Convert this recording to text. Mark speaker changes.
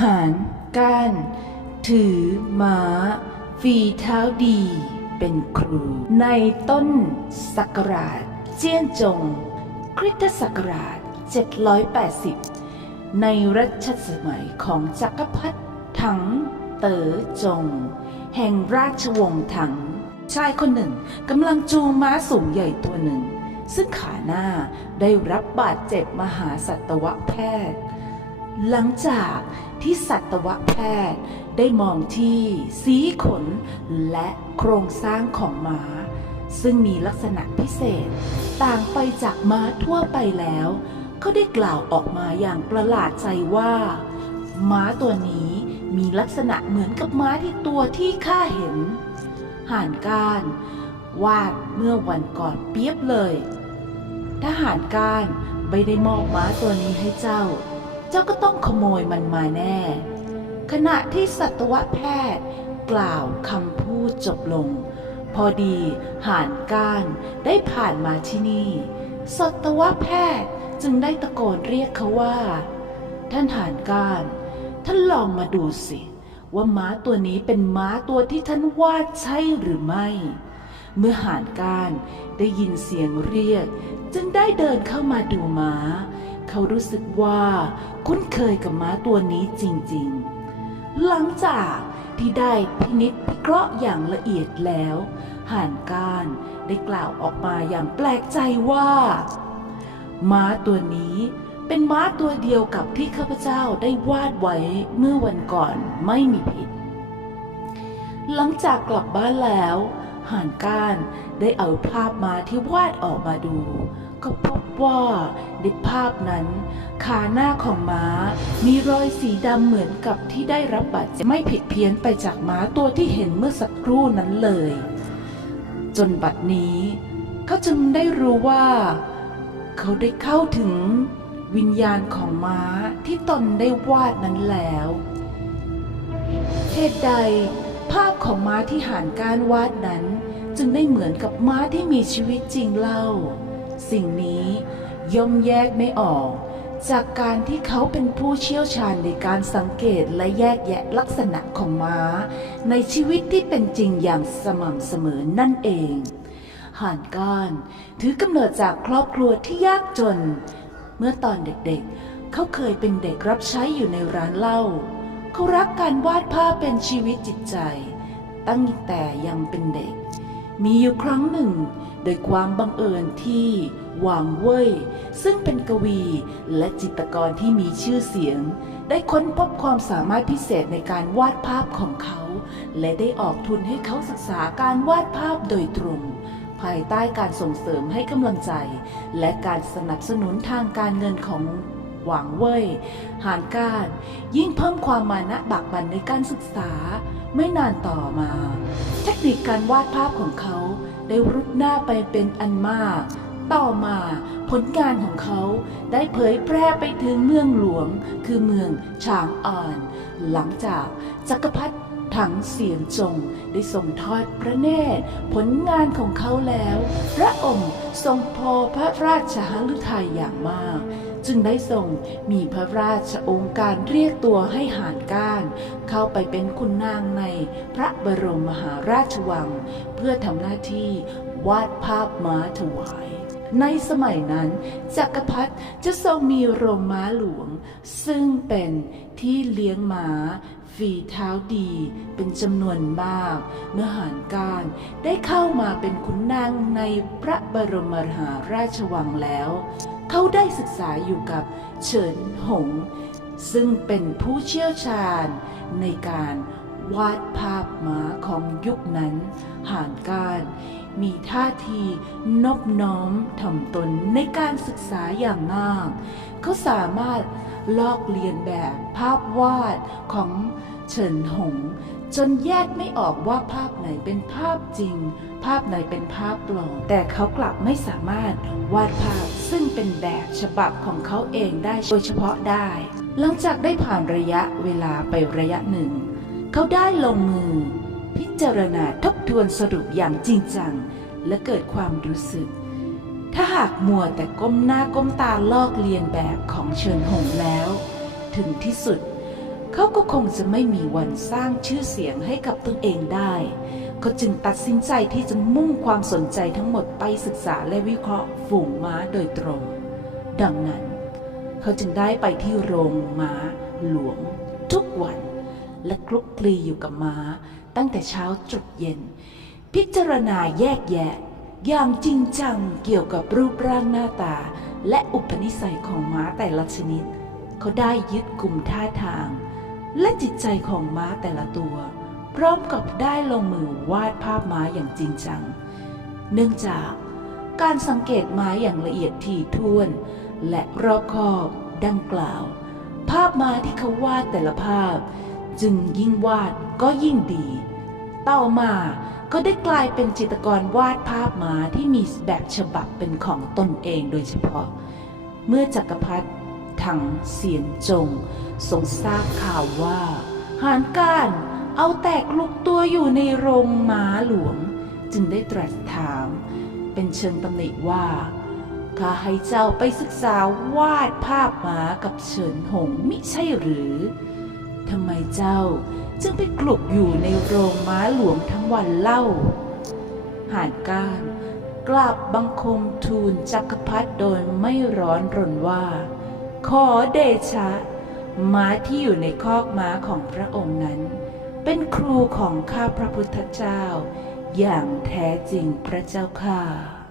Speaker 1: หารก้าน ถือม้า ฝีเท้าดีเป็นครู ในต้นศักราช เจียนจง คริสตศักราช 780 ในรัชสมัยของจักรพรรดิถังเต๋อจง แห่งราชวงศ์ถัง ชายคนหนึ่งกำลังจูงม้าสูงใหญ่ตัวหนึ่ง ซึ่งขาหน้าได้รับบาดเจ็บมหาสัตวแพทย์ หลังจากที่สัตวแพทย์ได้มองที่สีขนและโครงสร้างของม้า ซึ่งมีลักษณะพิเศษ ต่างไปจากม้าทั่วไปแล้ว ก็ได้กล่าวออกมาอย่างประหลาดใจว่า ม้าตัวนี้มีลักษณะเหมือนกับม้าที่ตัวที่ข้าเห็น ห่านก้านวาดเมื่อวันก่อนเปียบเลยถ้าหารก้านไม่ได้มอบม้าตัวนี้ให้เจ้า จ้าก็ต้องขโมยมันมาแน่ ขณะที่สัตวแพทย์กล่าวคำพูดจบลง พอดีหานก้านได้ผ่านมาที่นี่ สัตวแพทย์จึงได้ตะโกนเรียกเขาว่า ท่านหานก้านท่านลองมาดูสิ ว่าม้าตัวนี้เป็นม้าตัวที่ท่านวาดใช่หรือไม่ เมื่อหานก้านได้ยินเสียงเรียก จึงได้เดินเข้ามาดูม้า เขารู้สึกว่าคุ้นเคยกับม้าตัวนี้จริงๆ หลังจากที่ได้พินิจพิเคราะห์อย่างละเอียดแล้ว ห่านก้านได้กล่าวออกมาอย่างแปลกใจว่า ม้าตัวนี้เป็นม้าตัวเดียวกับที่ข้าพเจ้าได้วาดไว้เมื่อวันก่อนไม่มีผิด หลังจากกลับบ้านแล้ว ห่านก้านได้เอาภาพมาที่วาดออกมาดู ก็พบว่าในภาพนั้น ขาหน้าของม้ามีรอยสีดำเหมือนกับที่ได้รับบาดเจ็บไม่ผิดเพี้ยนไปจากม้าตัวที่เห็นเมื่อสักครู่นั้นเลย จนบัดนี้เขาจึงได้รู้ว่า เขาได้เข้าถึงวิญญาณของม้าที่ตนได้วาดนั้นแล้วเหตุใด ภาพของม้าที่หานการวาดนั้น จึงได้เหมือนกับม้าที่มีชีวิตจริงเล่า สิ่งนี้ย่อมแยกไม่ออก จากการที่เขาเป็นผู้เชี่ยวชาญในการสังเกตและแยกแยะลักษณะของม้า ในชีวิตที่เป็นจริงอย่างสม่ำเสมอนั่นเองห่านก้านถือกำเนิดจากครอบครัวที่ยากจน เมื่อตอนเด็กๆ เขาเคยเป็นเด็กรับใช้อยู่ในร้านเหล้าเขารักการวาดภาพเป็นชีวิตจิตใจ ตั้งแต่ยังเป็นเด็ก มีอยู่ครั้งหนึ่ง โดยความบังเอิญที่หวางเว่ยซึ่งเป็นกวีและจิตรกรที่มีชื่อเสียง ได้ค้นพบความสามารถพิเศษในการวาดภาพของเขา และได้ออกทุนให้เขาศึกษาการวาดภาพโดยตรง ภายใต้การส่งเสริมให้กำลังใจ และการสนับสนุนทางการเงินของ หวังเว่ยหานการ ยิ่งเพิ่มความมานะบักบันในการศึกษา ไม่นานต่อมา เทคนิคการวาดภาพของเขาได้รุดหน้าไปเป็นอันมาก ต่อมาผลงานของเขาได้เผยแพร่ไปถึงเมืองหลวง คือเมืองฉางอ่อน หลังจากจักรพรรดิ ถังเสียงจงได้ส่งทอดพระเนตรผลงานของเขาแล้ว พระองค์ทรงพอพระราชหฤทัยอย่างมาก จึงได้ทรงมีพระราชองค์การเรียกตัวให้หานก้าน เข้าไปเป็นคุณนางในพระบรมมหาราชวัง เพื่อทำหน้าที่วาดภาพม้าถวายในสมัยนั้น จักรพรรดิจะทรงมีโรงม้าหลวง ซึ่งเป็นที่เลี้ยงม้า ฝีเท้าดีเป็นจำนวนมาก เมื่อหานการได้เข้ามาเป็นขุนนางในพระบรมมหาราชวังแล้ว เขาได้ศึกษาอยู่กับเฉินหง ซึ่งเป็นผู้เชี่ยวชาญ ในการวาดภาพม้าของยุคนั้นห่างการมีท่าทีนอบน้อมถ่อมตนในการศึกษาอย่างมาก เขาสามารถลอกเลียนแบบภาพวาดของเฉินหง จนแยกไม่ออกว่าภาพไหนเป็นภาพจริง ภาพไหนเป็นภาพปลอม แต่เขากลับไม่สามารถวาดภาพซึ่งเป็นแบบฉบับของเขาเองได้โดยเฉพาะได้ หลังจากได้ผ่านระยะเวลาไประยะหนึ่ง เขาได้ลงมือ พิจารณาทบทวนสรุปอย่างจริงจัง และเกิดความรู้สึก ถ้าหากมัวแต่ก้มหน้าก้มตาลอกเลียนแบบของเชิญหงแล้ว ถึงที่สุด เขาก็คงจะไม่มีวันสร้างชื่อเสียงให้กับตนเองได้เขาจึงตัดสินใจที่จะมุ่งความสนใจทั้งหมดไปศึกษาและวิเคราะห์ฝูงม้าโดยตรง ดังนั้น เขาจึงได้ไปที่โรงม้าหลวงทุกวัน และคลุกคลีอยู่กับม้า ตั้งแต่เช้าจดเย็น พิจารณาแยกแยะ อย่างจริงจังเกี่ยวกับรูปร่างหน้าตา และอุปนิสัยของม้าแต่ละชนิด เขาได้ยึดกลุ่มท่าทาง และจิตใจของม้าแต่ละตัว พร้อมกับได้ลงมือวาดภาพม้าอย่างจริงจัง เนื่องจากการสังเกตม้าอย่างละเอียดถี่ถ้วน และรอบคอบดังกล่าว ภาพมาที่เขาวาดแต่ละภาพ จึงยิ่งวาดก็ยิ่งดี ต่อมาก็ได้กลายเป็นจิตรกรวาดภาพมาที่มีแบบฉบับเป็นของตนเองโดยเฉพาะ เมื่อจักรพรรดิถังเสียนจงทรงทราบข่าวว่า หานการเอาแตกลุกตัวอยู่ในโรงม้าหลวง จึงได้ตรัสถาม เป็นเชิงตำหนิว่า ข้าให้เจ้าไปศึกษาวาดภาพหมากับเฉินหงมิใช่หรือทำไมเจ้าจึงไปกลุกอยู่ในโรงม้าหลวงทั้งวันเล่า หานก้านกราบบังคมทูลจักรพรรดิโดยไม่ร้อนรนว่า ขอเดชะ ม้าที่อยู่ในคอกม้าของพระองค์นั้น เป็นครูของข้าพระพุทธเจ้า อย่างแท้จริงพระเจ้าค่ะ